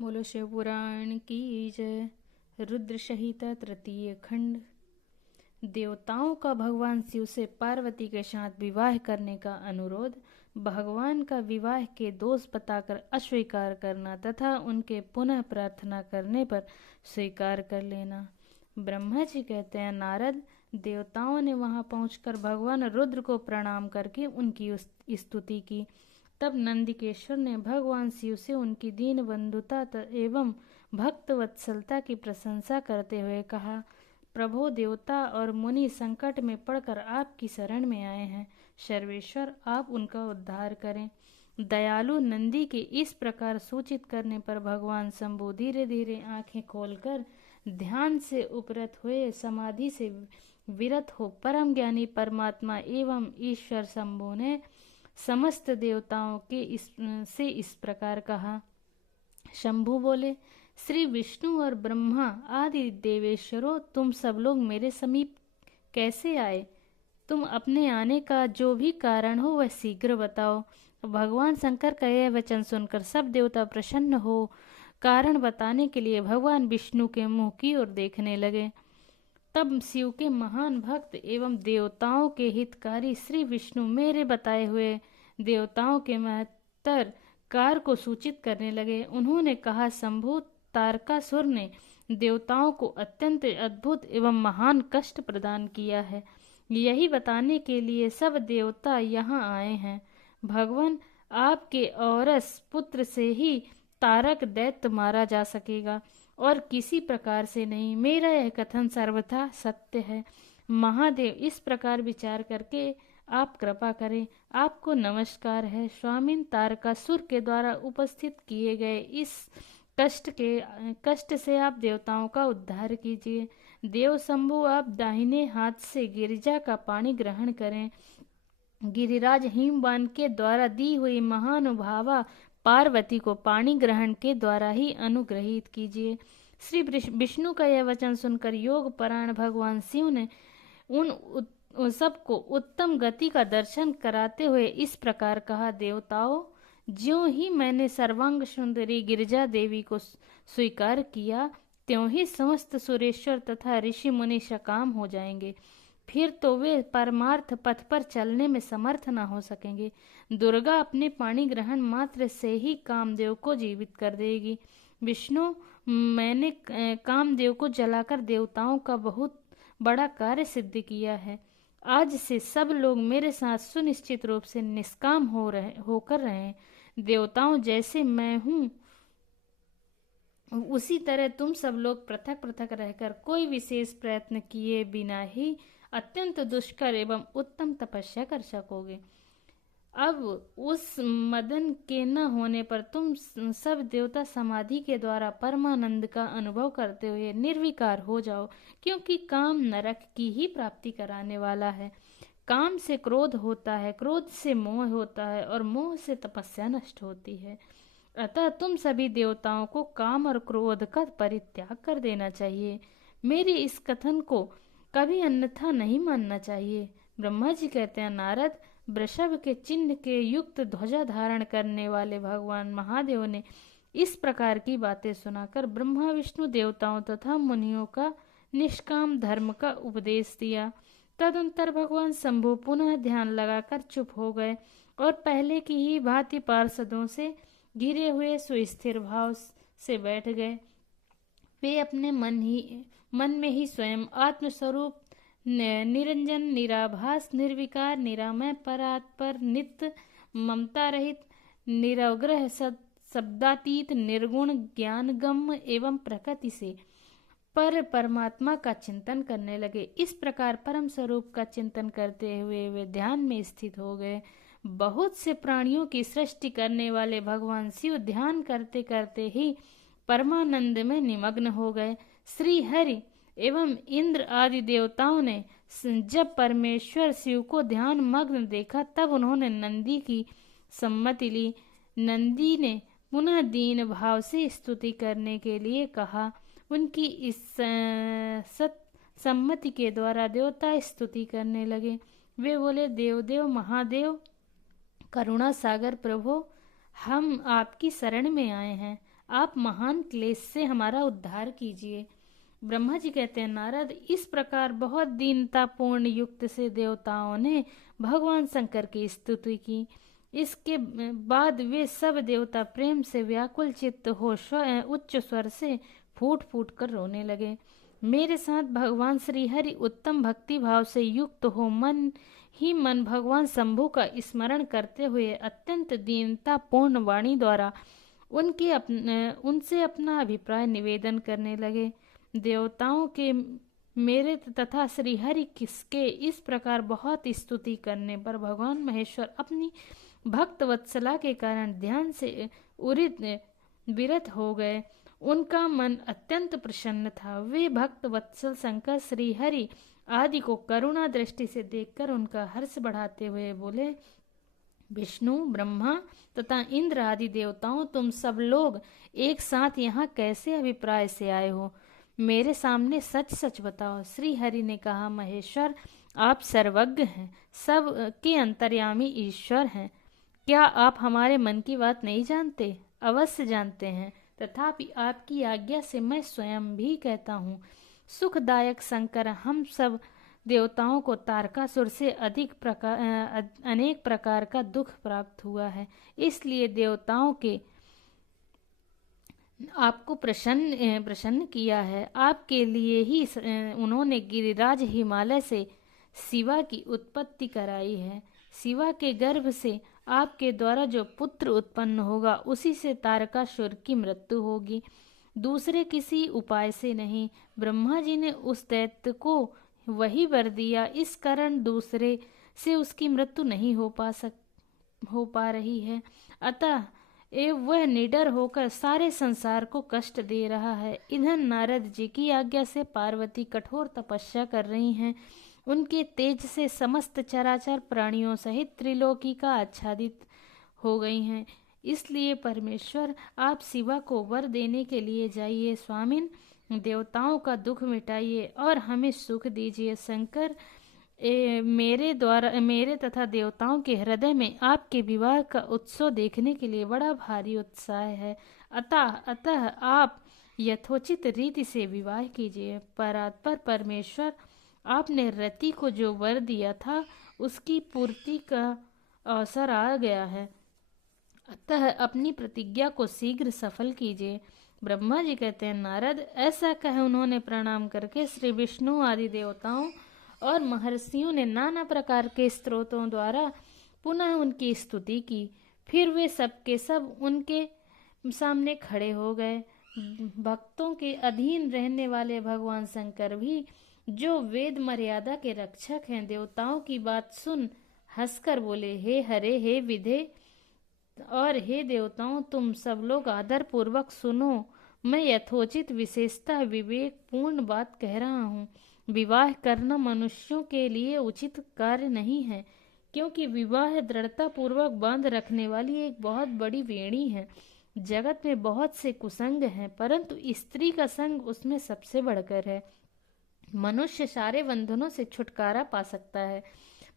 बोलो शिव पुराण की जय। रुद्र संहिता तृतीय खंड। देवताओं का भगवान शिव से पार्वती के साथ विवाह करने का अनुरोध, भगवान का विवाह के दोष बताकर अस्वीकार करना तथा उनके पुनः प्रार्थना करने पर स्वीकार कर लेना। ब्रह्मा जी कहते हैं, नारद, देवताओं ने वहां पहुंचकर भगवान रुद्र को प्रणाम करके उनकी स्तुति की। तब नंदिकेश्वर ने भगवान शिव से उनकी दीन बंधुता एवं भक्त वत्सलता की प्रशंसा करते हुए कहा, प्रभो, देवता और मुनि संकट में पड़कर आपकी शरण में आए हैं। सर्वेश्वर, आप उनका उद्धार करें। दयालु नंदी के इस प्रकार सूचित करने पर भगवान शंभु धीरे धीरे आंखें खोलकर ध्यान से उपरत हुए समाधि से विरत हो परम ज्ञानी परमात्मा एवं ईश्वर शंभु ने समस्त देवताओं के से इस प्रकार कहा। शंभु बोले, श्री विष्णु और ब्रह्मा आदि देवेश्वरों, तुम सब लोग मेरे समीप कैसे आए? तुम अपने आने का जो भी कारण हो वह शीघ्र बताओ। भगवान शंकर का यह वचन सुनकर सब देवता प्रसन्न हो कारण बताने के लिए भगवान विष्णु के मुंह की ओर देखने लगे। तब शिव के महान भक्त एवं देवताओं के हितकारी श्री विष्णु मेरे बताए हुए देवताओं के महत्तर कार्य को सूचित करने लगे। उन्होंने कहा, शंभु, तारकासुर ने देवताओं को अत्यंत अद्भुत एवं महान कष्ट प्रदान किया है। यही बताने के लिए सब देवता यहाँ आए हैं। भगवान, आपके औरस पुत्र से ही तारक दैत्य मारा जा सकेगा और किसी प्रकार से नहीं। मेरा यह कथन सर्वथा सत्य है। महादेव, इस प्रकार विचार करके आप कृपा करें। आपको नमस्कार है। स्वामिन, तारकासुर के द्वारा उपस्थित किए गए इस कष्ट से आप देवताओं का उद्धार कीजिए। देव शंभु, आप दाहिने हाथ से गिरिजा का पानी ग्रहण करें। गिरिराज हिमवान के द्वारा दी हुई महानुभावा पार्वती को पानी ग्रहण के द्वारा ही अनुग्रहित कीजिए। श्री विष्णु का यह वचन सुनकर योग परायण भगवान शिव ने उन सबको उत्तम गति का दर्शन कराते हुए इस प्रकार कहा, देवताओं, ज्यों ही मैंने सर्वांग सुंदरी गिरिजा देवी को स्वीकार किया, त्यों ही समस्त सुरेश्वर तथा ऋषि मुनि सकाम हो जाएंगे। फिर तो वे परमार्थ पथ पर चलने में समर्थ न हो सकेंगे। दुर्गा अपने पाणी ग्रहण मात्र से ही कामदेव को जीवित कर देगी। विष्णु, मैंने कामदेव को जलाकर देवताओं का बहुत बड़ा कार्य सिद्ध किया है। आज से सब लोग मेरे साथ सुनिश्चित रूप से निष्काम होकर रहें। देवताओं, जैसे मैं हूँ उसी तरह तुम सब लोग पृथक पृथक रहकर कोई विशेष प्रयत्न किए बिना ही अत्यंत दुष्कर एवं उत्तम तपस्या कर सकोगे। अब उस मदन के न होने पर तुम सब देवता समाधि के द्वारा परमानंद का अनुभव करते हुए निर्विकार हो जाओ, क्योंकि काम नरक की ही प्राप्ति कराने वाला है। काम से क्रोध होता है, क्रोध से मोह होता है और मोह से तपस्या नष्ट होती है। अतः तुम सभी देवताओं को काम और क्रोध का परित्याग कर देना चाहिए। मेरे इस कथन को कभी अन्यथा नहीं मानना चाहिए। ब्रह्मा जी कहते हैं, नारद, वृषभ के चिन्ह के युक्त ध्वजा धारण करने वाले भगवान महादेव ने इस प्रकार की बातें सुनाकर ब्रह्मा विष्णु देवताओं तथा मुनियों का निष्काम धर्म का उपदेश दिया। तदंतर भगवान शंभु पुनः ध्यान लगाकर चुप हो गए और पहले की ही भांति पार्षदों से घिरे हुए सुस्थिर भाव से बैठ गए। वे अपने मन में ही स्वयं आत्मस्वरूप निरंजन, निराभास, निर्विकार, निरामय, परात्पर, नित्य, ममता रहित, निरवग्रह, शब्दातीत, निर्गुण, ज्ञानगम्य एवं प्रकृति से पर परमात्मा का चिंतन करने लगे। इस प्रकार परम स्वरूप का चिंतन करते हुए वे ध्यान में स्थित हो गए। बहुत से प्राणियों की सृष्टि करने वाले भगवान शिव ध्यान करते करते ही परमानंद में निमग्न हो गए। श्री हरि एवं इंद्र आदि देवताओं ने जब परमेश्वर शिव को ध्यान मग्न देखा, तब उन्होंने नंदी की सम्मति ली। नंदी ने पुनः दीन भाव से स्तुति करने के लिए कहा। उनकी इस सम्मति के द्वारा देवता स्तुति करने लगे। वे बोले, देवदेव महादेव, करुणा सागर प्रभु, हम आपकी शरण में आए हैं। आप महान क्लेश से हमारा उद्धार कीजिए। ब्रह्मा जी कहते हैं, नारद, इस प्रकार बहुत दीनतापूर्ण युक्त से देवताओं ने भगवान शंकर की स्तुति की। इसके बाद वे सब देवता प्रेम से व्याकुल चित्त हो उच्च स्वर से फूट फूट कर रोने लगे। मेरे साथ भगवान श्री हरि उत्तम भक्ति भाव से युक्त हो मन ही मन भगवान शंभु का स्मरण करते हुए अत्यंत दीनतापूर्ण वाणी द्वारा उनसे अपना अभिप्राय निवेदन करने लगे। देवताओं के मेरे तथा श्रीहरि किसके इस प्रकार बहुत स्तुति करने पर भगवान महेश्वर अपनी भक्त वत्सला के कारण ध्यान से विरत हो गए। उनका मन अत्यंत प्रसन्न था। वे भक्त वत्सल शंकर श्रीहरि आदि को करुणा दृष्टि से देखकर उनका हर्ष बढ़ाते हुए बोले, विष्णु, ब्रह्मा तथा इंद्र आदि देवताओं, तुम सब लोग एक साथ यहाँ कैसे अभिप्राय से आए हो? मेरे सामने सच सच बताओ। श्री हरि ने कहा, महेश्वर, आप सर्वज्ञ हैं, सब के अंतर्यामी ईश्वर हैं। क्या आप हमारे मन की बात नहीं जानते? अवश्य जानते हैं, तथापि आपकी आज्ञा से मैं स्वयं भी कहता हूँ। सुखदायक शंकर, हम सब देवताओं को तारकासुर से अनेक प्रकार का दुख प्राप्त हुआ है, इसलिए देवताओं के आपको प्रसन्न किया है। आपके लिए ही उन्होंने गिरिराज हिमालय से शिवा की उत्पत्ति कराई है। शिवा के गर्भ से आपके द्वारा जो पुत्र उत्पन्न होगा उसी से तारकासुर की मृत्यु होगी, दूसरे किसी उपाय से नहीं। ब्रह्मा जी ने उस दैत्य को वही वर दिया, इस कारण दूसरे से उसकी मृत्यु नहीं हो पा रही है। अतः वह निडर होकर सारे संसार को कष्ट दे रहा है। इधर नारद जी की आज्ञा से पार्वती कठोर तपस्या कर रही हैं। उनके तेज से समस्त चराचर प्राणियों सहित त्रिलोकी का आच्छादित हो गई हैं। इसलिए परमेश्वर, आप शिवा को वर देने के लिए जाइए। स्वामिन, देवताओं का दुख मिटाइए और हमें सुख दीजिए। शंकर, मेरे तथा देवताओं के हृदय में आपके विवाह का उत्सव देखने के लिए बड़ा भारी उत्साह है। अतः आप यथोचित रीति से विवाह कीजिए। परात्पर परमेश्वर, आपने रति को जो वर दिया था उसकी पूर्ति का अवसर आ गया है, अतः अपनी प्रतिज्ञा को शीघ्र सफल कीजिए। ब्रह्मा जी कहते हैं, नारद, ऐसा कह उन्होंने प्रणाम करके श्री विष्णु आदि देवताओं और महर्षियों ने नाना प्रकार के स्तोत्रों द्वारा पुनः उनकी स्तुति की। फिर वे सब के सब उनके सामने खड़े हो गए। भक्तों के अधीन रहने वाले भगवान शंकर भी, जो वेद मर्यादा के रक्षक हैं, देवताओं की बात सुन हंसकर बोले, हे हरे, हे विधे और हे देवताओं, तुम सब लोग आदर पूर्वक सुनो। मैं यथोचित विशेषता विवेक पूर्ण बात कह रहा हूँ। विवाह करना मनुष्यों के लिए उचित कार्य नहीं है, क्योंकि विवाह दृढ़ता पूर्वक बांध रखने वाली एक बहुत बड़ी वेणी है। जगत में बहुत से कुसंग हैं, परंतु स्त्री का संग उसमें सबसे बढ़कर है। मनुष्य सारे बंधनों से छुटकारा पा सकता है,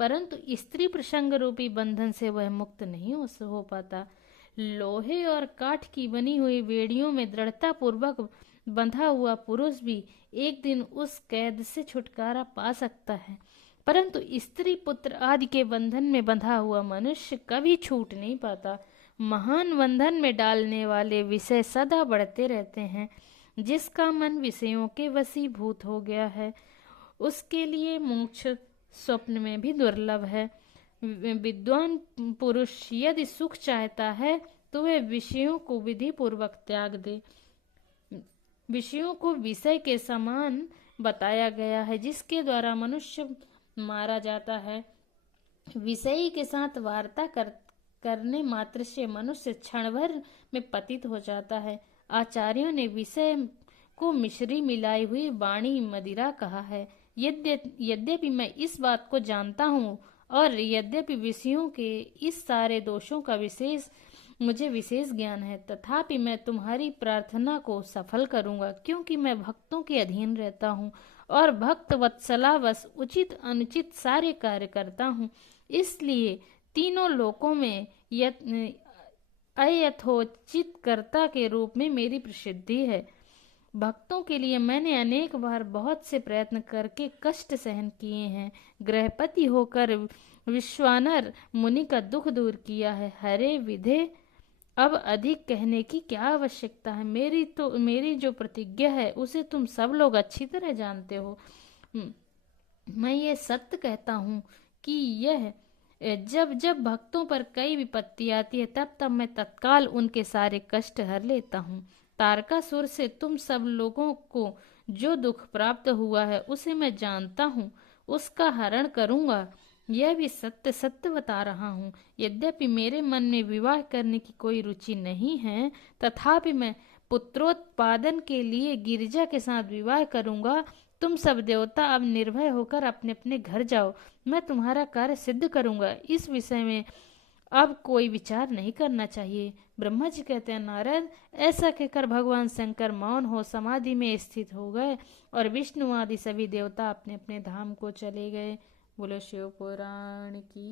परंतु स्त्री प्रसंग रूपी बंधन से वह मुक्त नहीं हो पाता। लोहे और काठ की बनी हुई बेड़ियों में दृढ़ता पूर्वक बंधा हुआ पुरुष भी एक दिन उस कैद से छुटकारा पा सकता है, परंतु स्त्री पुत्र आदि के बंधन में बंधा हुआ मनुष्य कभी छूट नहीं पाता। महान बंधन में डालने वाले विषय सदा बढ़ते रहते हैं। जिसका मन विषयों के वशीभूत हो गया है, उसके लिए मोक्ष स्वप्न में भी दुर्लभ है। विद्वान पुरुष यदि सुख चाहता है तो वह विषयों को विधि पूर्वक त्याग दे। विषयों को विषय के समान बताया गया है, जिसके द्वारा मनुष्य मारा जाता है। विषयी के साथ वार्ता करने मात्र से मनुष्य क्षण भर में पतित हो जाता है। आचार्यों ने विषय को मिश्री मिलाई हुई वाणी मदिरा कहा है। यद्यपि मैं इस बात को जानता हूँ और यद्यपि विषयों के इस सारे दोषों का मुझे विशेष ज्ञान है, तथापि मैं तुम्हारी प्रार्थना को सफल करूंगा, क्योंकि मैं भक्तों के अधीन रहता हूँ और भक्त वत्सलावश उचित अनुचित सारे कार्य करता हूँ। इसलिए तीनों लोकों में अयथोचित कर्ता के रूप में मेरी प्रसिद्धि है। भक्तों के लिए मैंने अनेक बार बहुत से प्रयत्न करके कष्ट सहन किए हैं। गृहपति होकर विश्वानर मुनि का दुख दूर किया है। हरे विधे, अब अधिक कहने की क्या आवश्यकता है। मेरी जो प्रतिज्ञा है उसे तुम सब लोग अच्छी तरह जानते हो। मैं ये सत्य कहता हूँ कि यह जब जब भक्तों पर कई विपत्ति आती है तब तब मैं तत्काल उनके सारे कष्ट हर लेता हूँ। तारकासुर से तुम सब लोगों को जो दुख प्राप्त हुआ है उसे मैं जानता हूँ, उसका हरण करूंगा। यह भी सत्य सत्य बता रहा हूँ। यद्यपि मेरे मन में विवाह करने की कोई रुचि नहीं है, तथापि मैं पुत्रोत्पादन के लिए गिरिजा के साथ विवाह करूंगा। तुम सब देवता अब निर्भय होकर अपने अपने घर जाओ, मैं तुम्हारा कार्य सिद्ध करूंगा। इस विषय में अब कोई विचार नहीं करना चाहिए। ब्रह्मा जी कहते हैं, नारद, ऐसा कहकर भगवान शंकर मौन हो समाधि में स्थित हो गए और विष्णु आदि सभी देवता अपने अपने धाम को चले गए। बोलो शिव पुराण की।